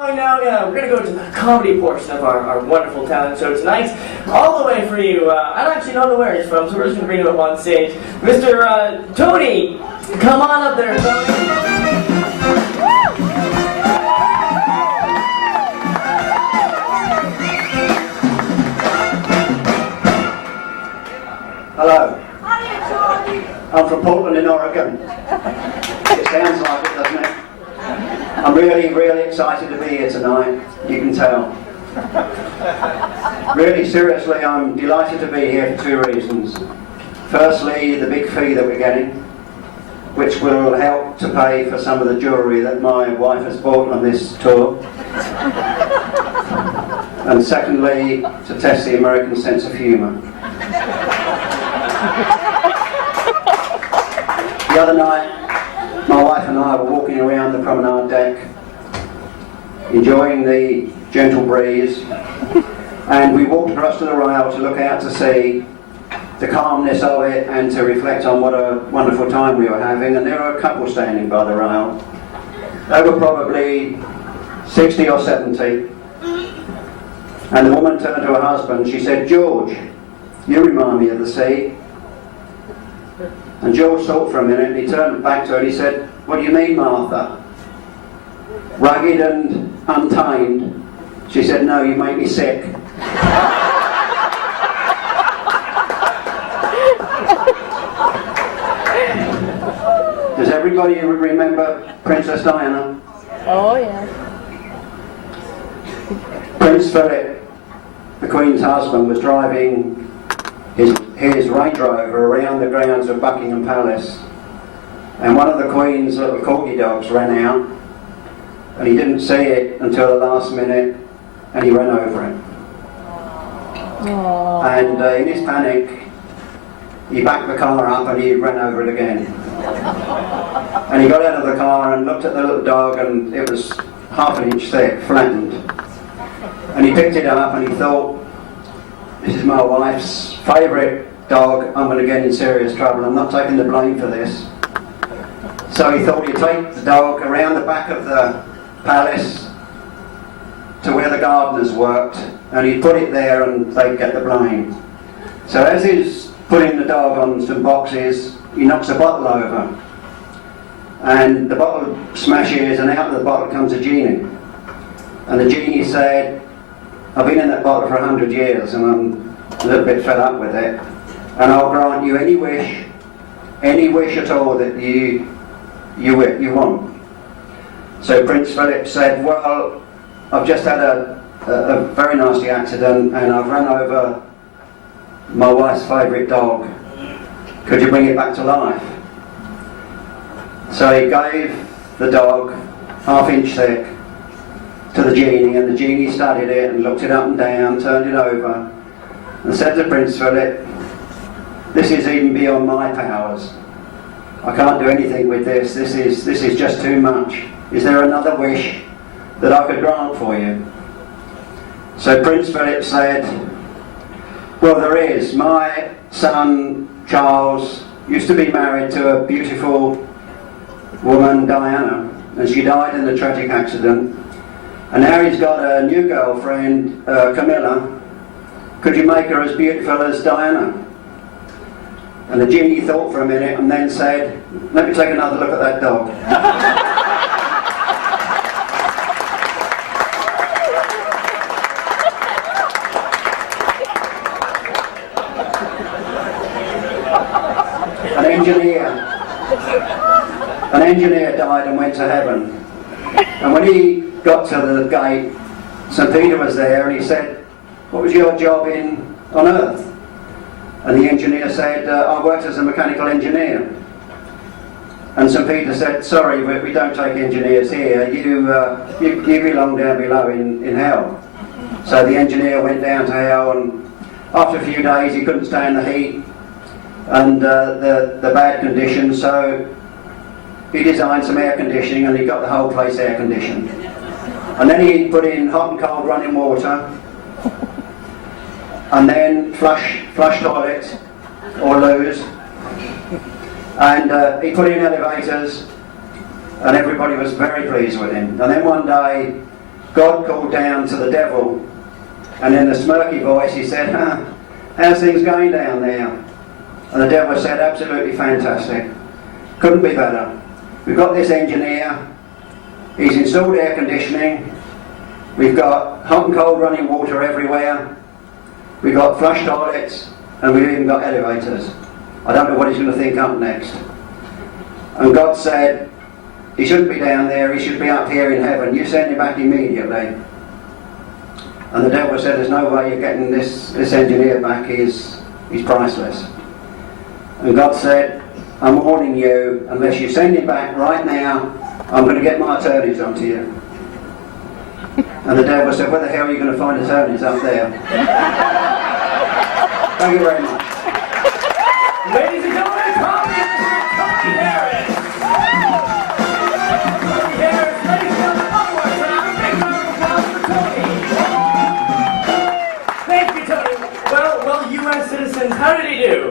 Now, we're going to go to the comedy portion of our wonderful talent show tonight. All the way for you, I don't actually know where he's from, so we're just going to bring him up on stage. Mr. Tony, come on up there, Tony. Hello. I'm from Portland in Oregon. It sounds like it, doesn't it? I'm really, really excited to be here tonight, you can tell. Really, seriously, I'm delighted to be here for two reasons. Firstly, the big fee that we're getting, which will help to pay for some of the jewellery that my wife has bought on this tour. And secondly, to test the American sense of humour. The other night, my wife and I were walking around the promenade deck, enjoying the gentle breeze, and we walked across to the rail to look out to sea, the calmness of it, and to reflect on what a wonderful time we were having. And there were a couple standing by the rail. They were probably 60 or 70, and the woman turned to her husband. She said, "George, you remind me of the sea." And George thought for a minute, and he turned back to her and he said, "What do you mean, Martha? Rugged and untamed?" She said, "No, you make me sick." Does everybody remember Princess Diana? Oh, yeah. Prince Philip, the Queen's husband, was driving his Range Rover around the grounds of Buckingham Palace, and one of the Queen's little corgi dogs ran out, and he didn't see it until the last minute, and he ran over it. Aww. And in his panic, he backed the car up and he ran over it again. And he got out of the car and looked at the little dog, and it was half an inch thick, flattened. And he picked it up and he thought, "This is my wife's favourite dog, I'm going to get in serious trouble, I'm not taking the blame for this." So he thought he'd take the dog around the back of the palace to where the gardeners worked, and he'd put it there and they'd get the blame. So as he's putting the dog on some boxes, he knocks a bottle over, and the bottle smashes, and out of the bottle comes a genie. And the genie said, "I've been in that bottle for 100 years and I'm a little bit fed up with it, and I'll grant you any wish at all that you want." So Prince Philip said, "Well, I've just had a very nasty accident and I've run over my wife's favourite dog. Could you bring it back to life?" So he gave the dog, half-inch thick, to the genie, and the genie studied it and looked it up and down, turned it over, and said to Prince Philip, "This is even beyond my powers. I can't do anything with this. This is just too much. Is there another wish that I could grant for you?" So Prince Philip said, "Well, there is. My son Charles used to be married to a beautiful woman, Diana, and she died in a tragic accident. And now he's got a new girlfriend, Camilla. Could you make her as beautiful as Diana?" And the genie thought for a minute and then said, "Let me take another look at that dog." An engineer died and went to heaven. And when he got to the gate, St. Peter was there, and he said, "What was your job on earth?" And the engineer said, "I worked as a mechanical engineer." And St. Peter said, "Sorry, we don't take engineers here. You belong down below in hell." So the engineer went down to hell, and after a few days he couldn't stand the heat and the bad conditions, so he designed some air conditioning, and he got the whole place air conditioned. And then he put in hot and cold running water, and then flush toilets or loos, and he put in elevators, and everybody was very pleased with him. And then one day God called down to the devil, and in a smirky voice he said, how's things going down there? And the devil said, absolutely fantastic. Couldn't be better. We've got this engineer, he's installed air conditioning, we've got hot and cold running water everywhere, we've got flush toilets, and we've even got elevators. I don't know what he's going to think up next. And God said, he shouldn't be down there, he should be up here in heaven. You send him back immediately. And the devil said, there's no way you're getting this engineer back, he's priceless. And God said, I'm warning you, unless you send him back right now, I'm going to get my attorneys onto you. And the devil said, where the hell are you going to find attorneys up there? Thank you very much. Ladies and gentlemen, Tony Harris. Tony Harris, ladies and gentlemen, one more time. A big round of applause for Tony. Thank you, Tony. Well, U.S. citizens, how did he do?